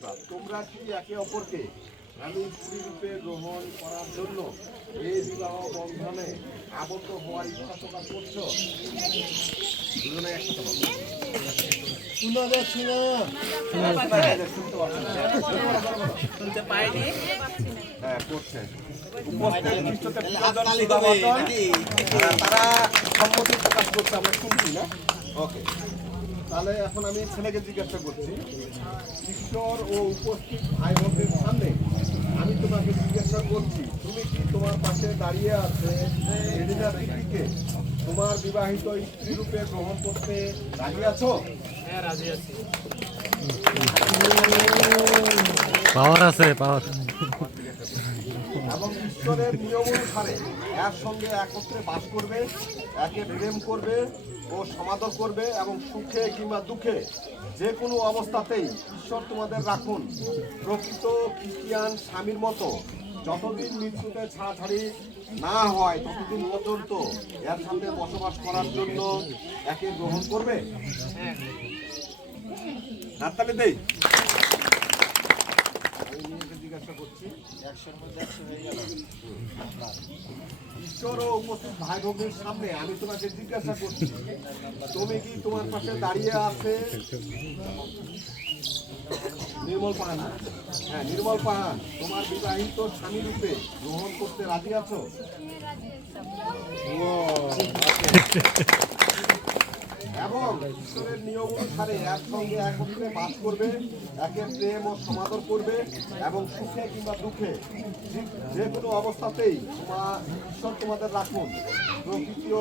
তোমরা কি একে অপরকে স্বামী স্ত্রী রূপে গ্রহণ করার জন্য এই বিবাহ বন্ধনে আবদ্ধ হওয়ার ইচ্ছা প্রকাশ করছো? দুজনে একসাথে বলো। শোনা যাচ্ছে না, শুনতে পাইনি। হ্যাঁ, করছেন। তারা সম্মতি প্রকাশ করছে, আমরা শুনছি না। ওকে, তাহলে এখন আমি ছেলেকে জিজ্ঞাসা করছি, ঈশ্বর ও উপস্থিত ভাই বোনদের সামনে আমি তোমাকে জিজ্ঞাসা করছি, তুমি কি তোমার পাশে দাঁড়িয়ে আছে এলিনা দিদিকে তোমার বিবাহিত স্ত্রী রূপে গ্রহণ করতে রাজি আছো? হ্যাঁ, রাজি আছি। পাওয়ার আছে, পাওয়ার। এবং ঈশ্বরের নিয়ম অনুসারে এর সঙ্গে একত্রে বাস করবে, একে প্রেম করবে ও সমাদর করবে এবং সুখে কিংবা দুঃখে যে কোনো অবস্থাতেই ঈশ্বর তোমাদের রাখুন প্রকৃত খ্রিস্টিয়ান স্বামীর মতো যতদিন মৃত্যুতে ছাড়াছাড়ি না হয় ততদিন পর্যন্ত এর সাথে বসবাস করার জন্য একে গ্রহণ করবে। হাততালি দেই। জিজ্ঞাসা করছি, ঈশ্বর ও উপস্থিত ভাই বোনদের সামনে আমি তোমাকে জিজ্ঞাসা করছি, তুমি কি তোমার পাশে দাঁড়িয়ে আছে নির্মল পাহান, হ্যাঁ নির্মল পাহান তোমার বিবাহিত স্বামী রূপে গ্রহণ করতে রাজি আছো? এবং ঈশ্বরের নিয়ম অনুসারে এর সঙ্গে একত্রে বাস করবে, একে প্রেম ও সমাদর করবে এবং সুখে কিংবা দুঃখে যে কোনো অবস্থাতেই ঈশ্বর তোমাদের রাখুন প্রকৃত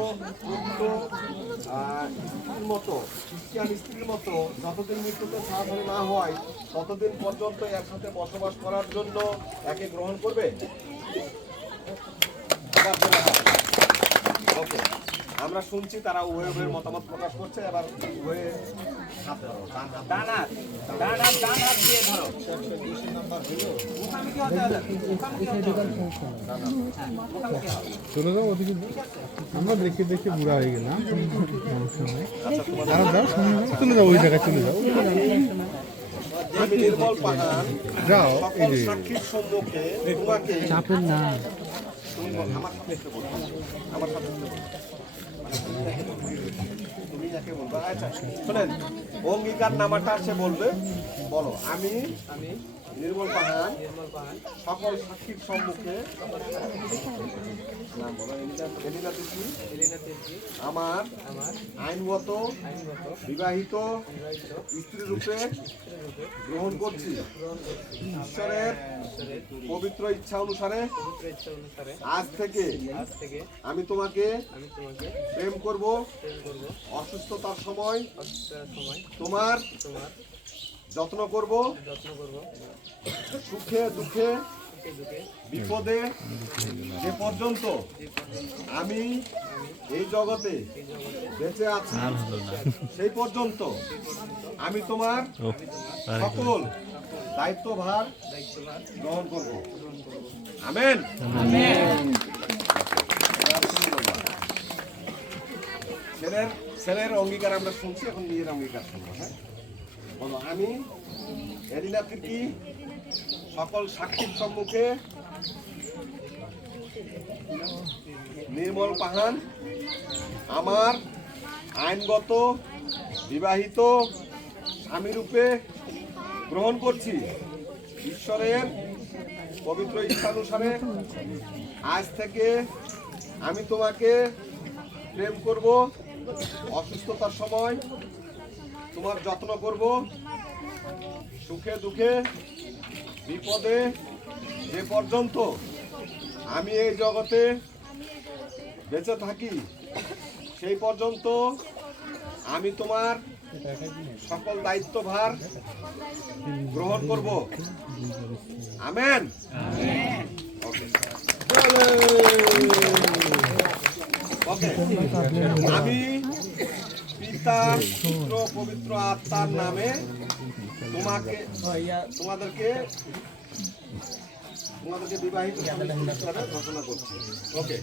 স্ত্রীর মতো, খ্রিস্টিয়ান স্ত্রীর মতো যতদিন মৃত্যুতে ছাড়াছাড়ি না হয় ততদিন পর্যন্ত এর সাথে বসবাস করার জন্য একে গ্রহণ করবে। ওকে, আমরা শুনছি তারা উভয় উভয়ের মতামত প্রকাশ করছে। এবার উভয়ে হাত ধরো, ডান হাত দিয়ে ধরো। চলে যাও ওদিকে, আমরা দেখে দেখে বুড়া হয়ে গেলাম। চলে যাও, ওই জায়গায় চলে যাও। নির্মল পাহাড় যাও, এই যে সাক্ষীর সম্মুখে তোমাকে চাপেন না। আমার সাথে তুমি যাকে বলবে, আচ্ছা শোনেন, অঙ্গীকার নামাটা সে বলবে। বলো, আমি নির্মল পাহাড় সকল সাক্ষীর সম্মুখে নাম বলো, এলিনা দিদি আমার আইনগত বিবাহিত স্ত্রী রূপে গ্রহণ করছি। ঈশ্বরের পবিত্র ইচ্ছা অনুসারে আজ থেকে আমি তোমাকে প্রেম করব, অসুস্থতার সময় তোমার যত্ন করব, সুখে দুঃখে বিপদে যে পর্যন্ত আমি এই জগতে বেঁচে আছি সেই পর্যন্ত আমি তোমার সকল দায়িত্বভার গ্রহণ করব। আমেন। ছেলের অঙ্গীকার আমরা শুনছি, এখন মেয়ের অঙ্গীকার শুনবো। হ্যাঁ বলো, আমি এলিনা তির্কি সকল সাক্ষীর সম্মুখে নির্মল পাহান আমার আইনগত বিবাহিত স্বামী রূপে গ্রহণ করছি। ঈশ্বরের পবিত্র ইচ্ছানুসারে আজ থেকে আমি তোমাকে প্রেম করব, অসুস্থতার সময় তোমার যত্ন করব, সুখে দুঃখে বিপদে যে পর্যন্ত আমি এই জগতে বেঁচে থাকি সেই পর্যন্ত আমি তোমার সকল দায়িত্বভার গ্রহণ করব। আমেন। ওকে, আমি পিতা পুত্র পবিত্র আত্মার নামে তোমাদেরকে বিবাহিত ঘোষণা করছি। ওকে।